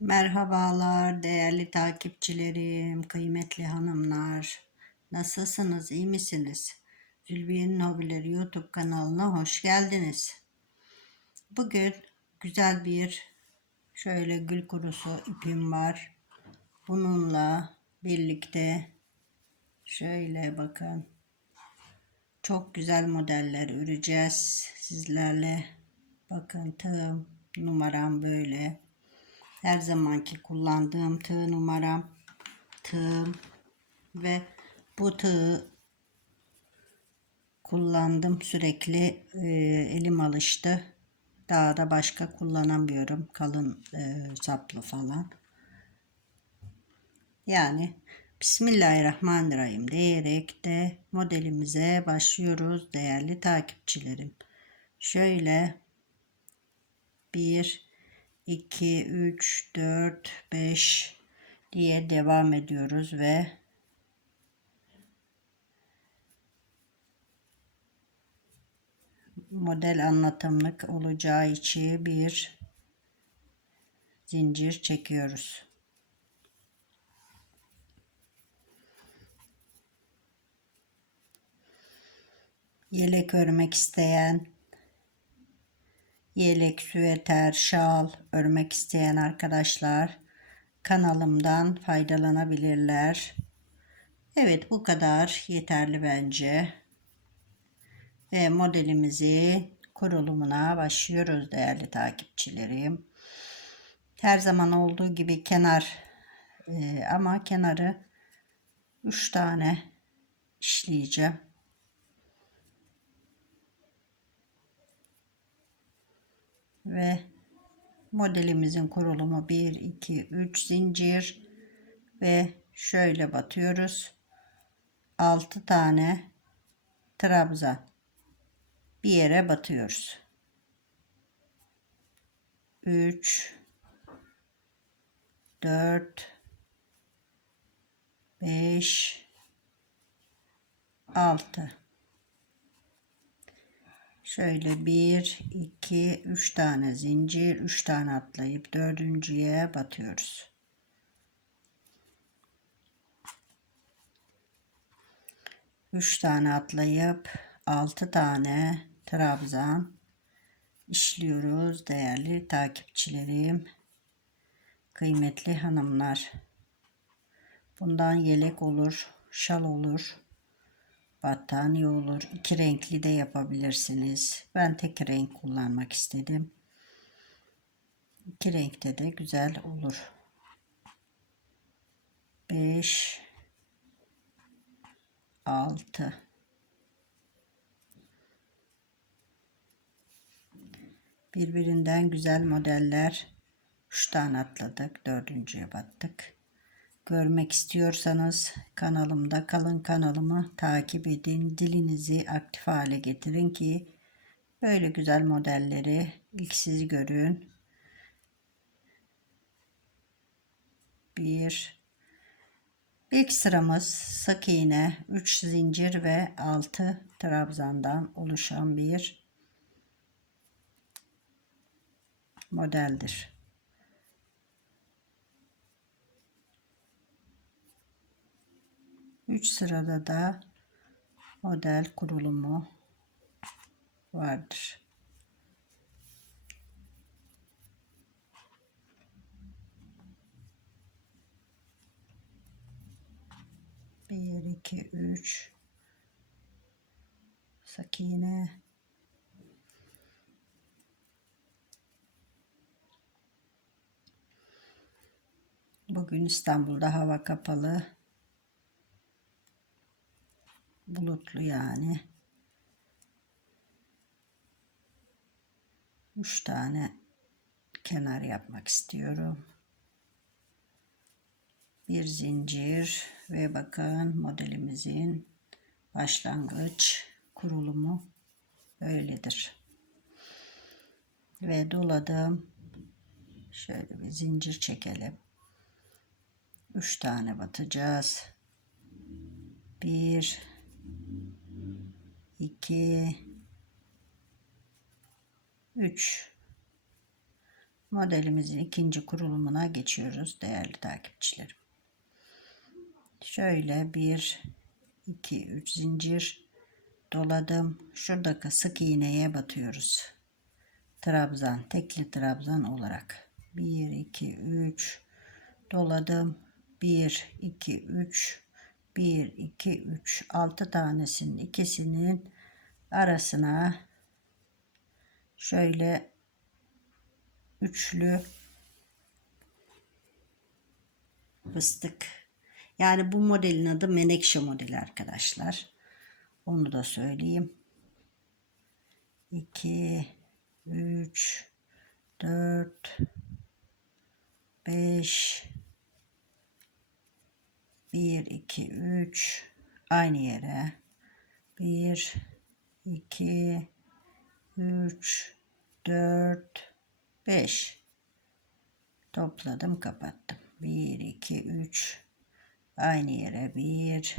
Merhabalar değerli takipçilerim, kıymetli hanımlar. Nasılsınız, iyi misiniz? Zülbiye'nin Hobileri YouTube kanalına hoş geldiniz. Bugün güzel bir şöyle gül kurusu ipim var. Bununla birlikte şöyle bakın çok güzel modeller öreceğiz sizlerle. Bakın tığım numaram böyle. Her zamanki kullandığım tığ numaram tığım ve bu tığı kullandım sürekli e, elim alıştı. Daha da başka kullanamıyorum. Kalın e, saplı falan. Yani Bismillahirrahmanirrahim diyerek de modelimize başlıyoruz değerli takipçilerim. Şöyle 1 2 3 4 5 diye devam ediyoruz ve model anlatımlık olacağı için bir zincir çekiyoruz. Yelek örmek isteyen, yelek, süveter, şal örmek isteyen arkadaşlar kanalımdan faydalanabilirler. Evet bu kadar yeterli bence. Ve modelimizi kurulumuna başlıyoruz değerli takipçilerim. Her zaman olduğu gibi kenar e, ama kenarı 3 tane işleyeceğim. Ve modelimizin kurulumu 1 2 3 zincir ve şöyle batıyoruz. 6 tane trabzan bir yere batıyoruz. 3 4 5 6 Şöyle 1, 2, 3 tane zincir, 3 tane atlayıp dördüncüye batıyoruz. Üç tane atlayıp altı tane trabzan işliyoruz değerli takipçilerim, kıymetli hanımlar. Bundan yelek olur, şal olur battaniye olur. İki renkli de yapabilirsiniz. Ben tek renk kullanmak istedim. İki renkte de güzel olur. 5 6 Birbirinden güzel modeller. 3 tane atladık. Dördüncüye battık görmek istiyorsanız kanalımda kalın kanalımı takip edin. Dilinizi aktif hale getirin ki böyle güzel modelleri ilk sizi görün. Bir ilk sıramız sık iğne 3 zincir ve 6 trabzandan oluşan bir modeldir. 3 sırada da model kurulumu vardır. Bir, iki, üç. Sakine. Bugün İstanbul'da hava kapalı bulutlu yani. Üç tane kenar yapmak istiyorum. Bir zincir ve bakın modelimizin başlangıç kurulumu öyledir. Ve doladım. Şöyle bir zincir çekelim. Üç tane batacağız. Bir 2 3 modelimizin ikinci kurulumuna geçiyoruz değerli takipçilerim. Şöyle bir, iki, üç zincir doladım. Şuradaki sık iğneye batıyoruz. Trabzan, tekli trabzan olarak. 1, 2, 3 doladım. 1, 2, 3 1, 2, 3 6 tanesinin ikisinin arasına şöyle üçlü fıstık. Yani bu modelin adı menekşe modeli arkadaşlar. Onu da söyleyeyim. 2 3 4 5 1 2 3 aynı yere. 1 2 3 4 5 topladım kapattım. 1 2 3 aynı yere. 1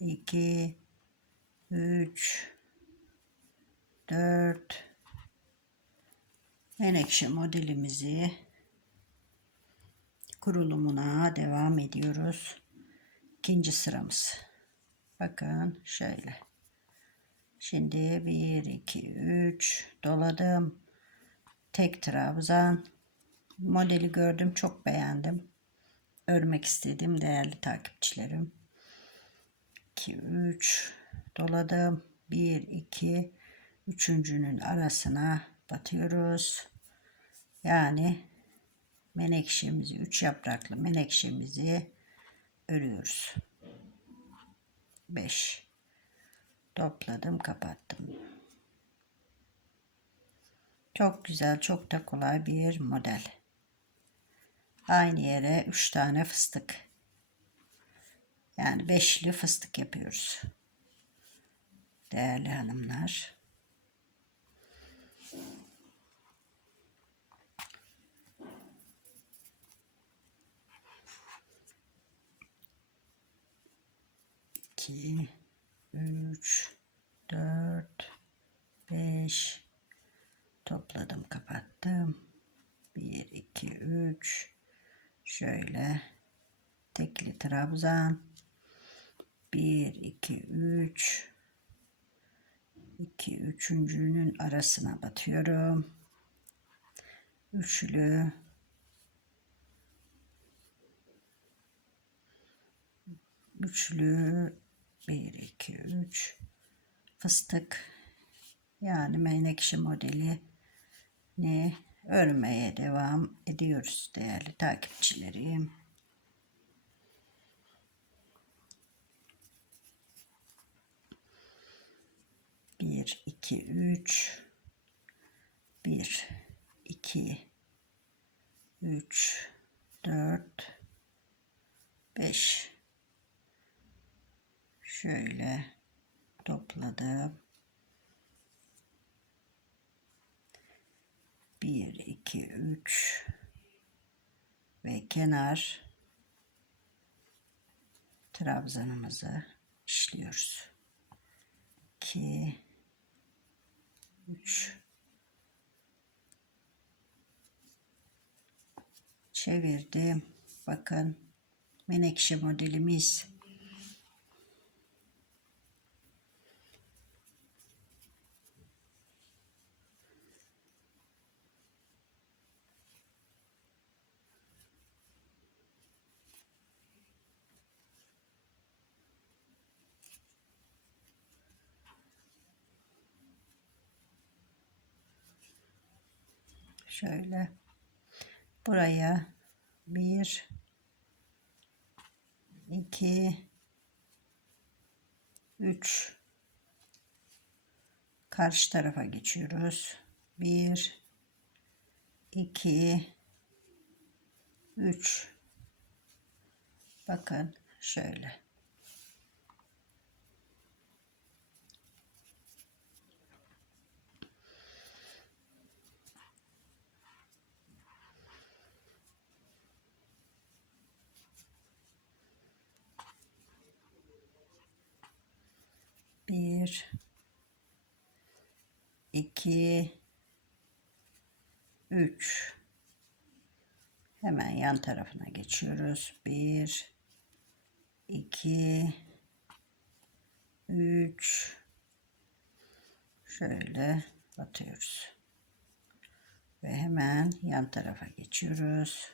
2 3 4 menekşe modelimizi kurulumuna devam ediyoruz. İkinci sıramız. Bakın şöyle. Şimdi 1 2 3 doladım. Tek trabzan modeli gördüm çok beğendim. Örmek istedim değerli takipçilerim. 2 3 doladım. 1 2 üçüncünün arasına batıyoruz. Yani menekşemizi, üç yapraklı menekşemizi örüyoruz. 5 topladım, kapattım. Çok güzel, çok da kolay bir model. Aynı yere 3 tane fıstık. Yani beşli fıstık yapıyoruz. Değerli hanımlar. İki, üç, dört, beş. Topladım, kapattım. Bir, iki, üç. Şöyle tekli trabzan. Bir, iki, üç. İki, üçüncünün arasına batıyorum. Üçlü. Üçlü 1, 2, 3 fıstık. Yani menekşe modeli. Ne? Örmeye devam ediyoruz değerli takipçilerim. Bir, iki, üç, bir, iki, üç, dört, beş şöyle topladım. 1 2 3 ve kenar trabzanımızı işliyoruz. 2 3 çevirdim. Bakın menekşe modelimiz şöyle buraya bir iki üç. Karşı tarafa geçiyoruz. Bir iki üç. Bakın şöyle Bir, iki, üç. Hemen yan tarafına geçiyoruz. 1 2 3 şöyle batıyoruz. Ve hemen yan tarafa geçiyoruz.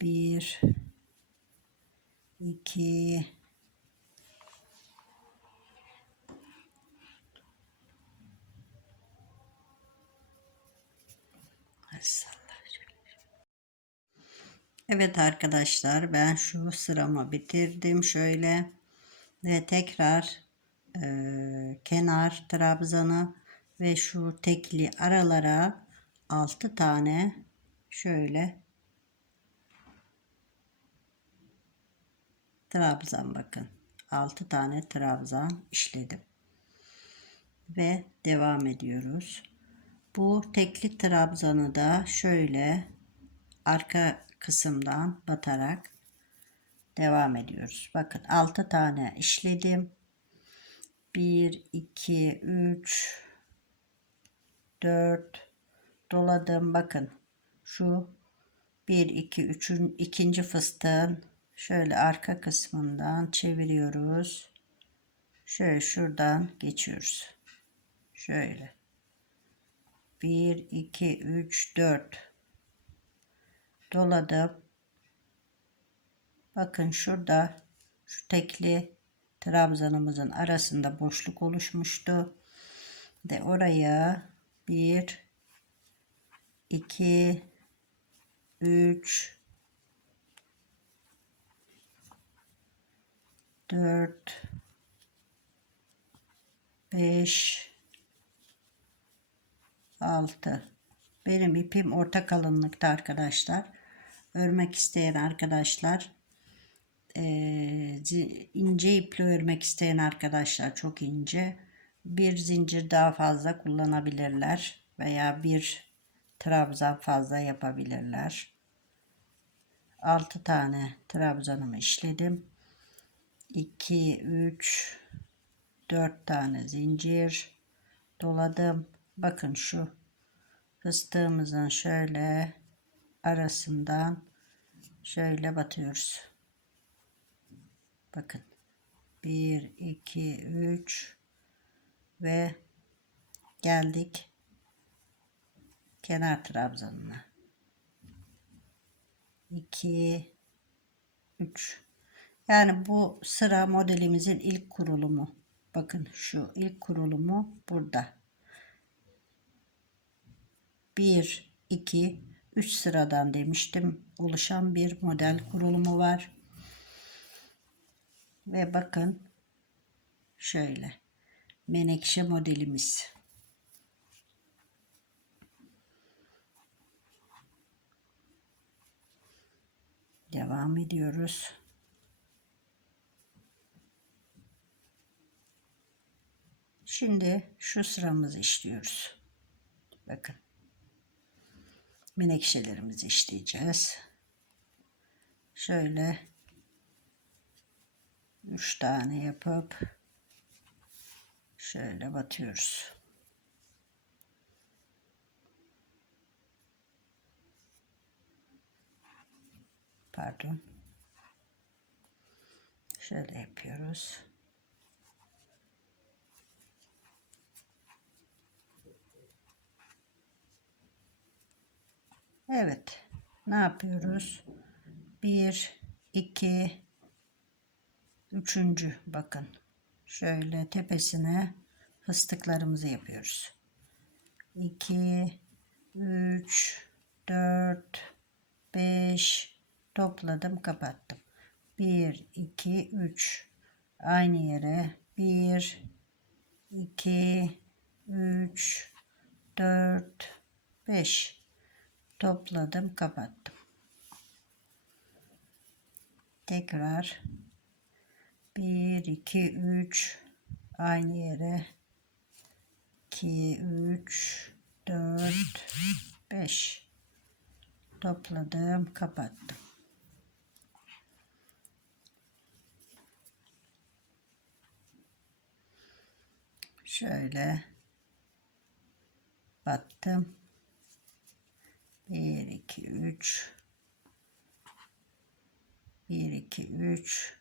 Bir, iki, Maşallah. Evet arkadaşlar ben şu sıramı bitirdim şöyle ve tekrar e, kenar trabzanı ve şu tekli aralara 6 tane şöyle trabzan bakın. 6 tane trabzan işledim. Ve devam ediyoruz. Bu tekli trabzanı da şöyle arka kısımdan batarak devam ediyoruz. Bakın 6 tane işledim. 1 2 3 4 doladım. Bakın şu 1 2 3'ün ikinci fıstığın şöyle arka kısmından çeviriyoruz. Şöyle şuradan geçiyoruz. Şöyle. 1 2 3 4 doladım. Bakın şurada şu tekli trabzanımızın arasında boşluk oluşmuştu. Ve oraya 1 2 3 4 5 6 benim ipim orta kalınlıkta arkadaşlar. Örmek isteyen arkadaşlar ince iple örmek isteyen arkadaşlar çok ince. Bir zincir daha fazla kullanabilirler veya bir trabzan fazla yapabilirler. 6 tane trabzanımı işledim 2 3 4 tane zincir doladım. Bakın şu fıstığımızın şöyle arasından şöyle batıyoruz. Bakın. 1 2 3 ve geldik kenar trabzanına. 2 3 yani bu sıra modelimizin ilk kurulumu. Bakın şu ilk kurulumu burada. 1 2 3 sıradan demiştim. Oluşan bir model kurulumu var. Ve bakın şöyle. Menekşe modelimiz. Devam ediyoruz. Şimdi şu sıramızı işliyoruz. Bakın. Menekşelerimizi işleyeceğiz. Şöyle 3 tane yapıp şöyle batıyoruz. Pardon. Şöyle yapıyoruz. Evet. Ne yapıyoruz? 1 2 Üçüncü bakın. Şöyle tepesine fıstıklarımızı yapıyoruz. 2 3 4 5 topladım kapattım. 1 2 3 aynı yere 1 2 3 4 5 topladım kapattım. Tekrar 1 2 3 aynı yere. 2 3 4 5 topladım kapattım. Şöyle battım 1 2 3 1 2 3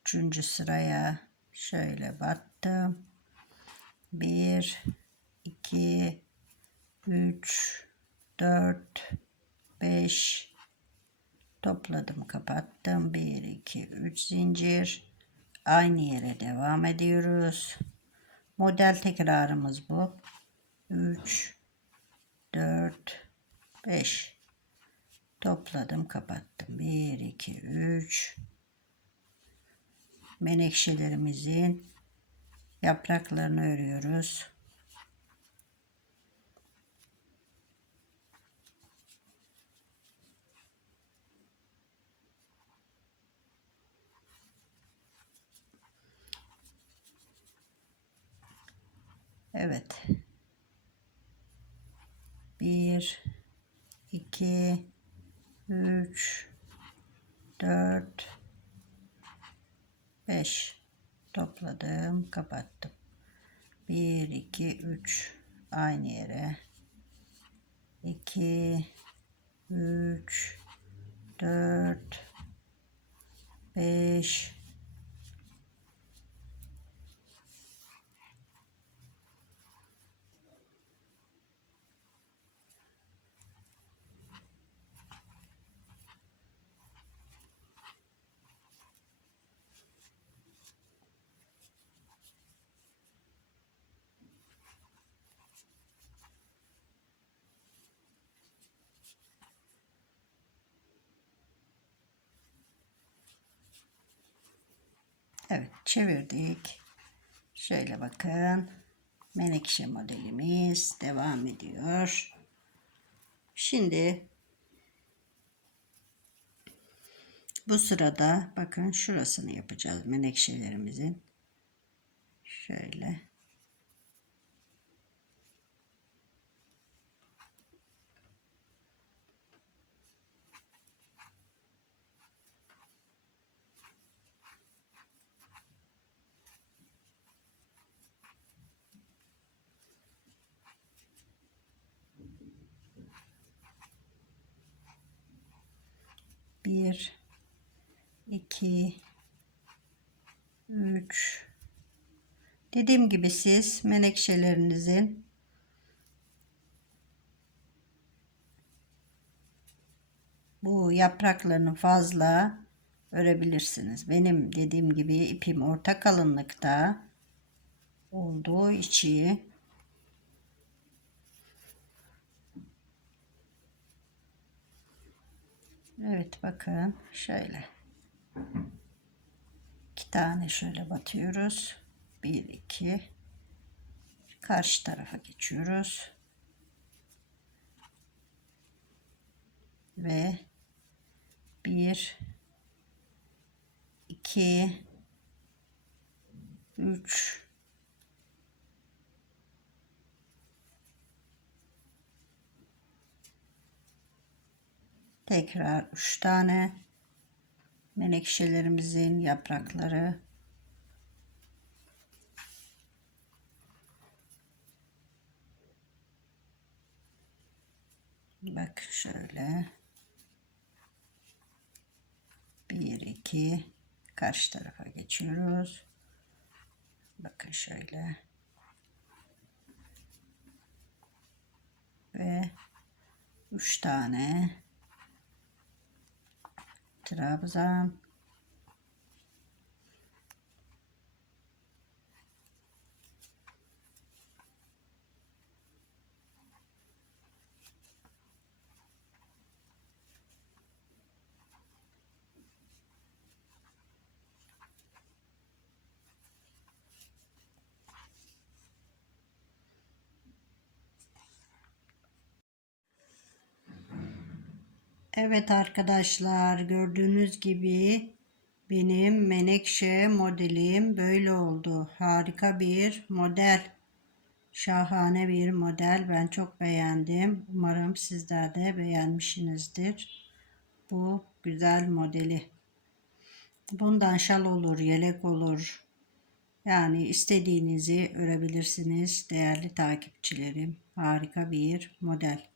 üçüncü sıraya şöyle battım. 1 2 3 4 5 topladım kapattım. 1 2 3 zincir. Aynı yere devam ediyoruz. Model tekrarımız bu. 3 4 5 topladım kapattım. 1 2 3 menekşelerimizin yapraklarını örüyoruz. Evet. Bir, iki, üç, dört, beş. Topladım, kapattım. Bir, iki, üç. Aynı yere. İki, üç, dört, beş, Evet çevirdik. Şöyle bakın. Menekşe modelimiz devam ediyor. Şimdi bu sırada bakın şurasını yapacağız menekşelerimizin. Şöyle. Bir, iki, üç. Dediğim gibi siz menekşelerinizin bu yapraklarını fazla örebilirsiniz. Benim dediğim gibi ipim orta kalınlıkta olduğu için Evet bakın şöyle. iki tane şöyle batıyoruz. Bir iki. Karşı tarafa geçiyoruz. Ve bir iki üç Tekrar üç tane menekşelerimizin yaprakları Bak şöyle. Bir, iki. Karşı tarafa geçiyoruz. Bakın şöyle. Ve üç tane trabzan Evet arkadaşlar gördüğünüz gibi benim menekşe modelim böyle oldu. Harika bir model. Şahane bir model. Ben çok beğendim. Umarım sizler de beğenmişsinizdir. Bu güzel modeli. Bundan şal olur, yelek olur. Yani istediğinizi örebilirsiniz değerli takipçilerim. Harika bir model.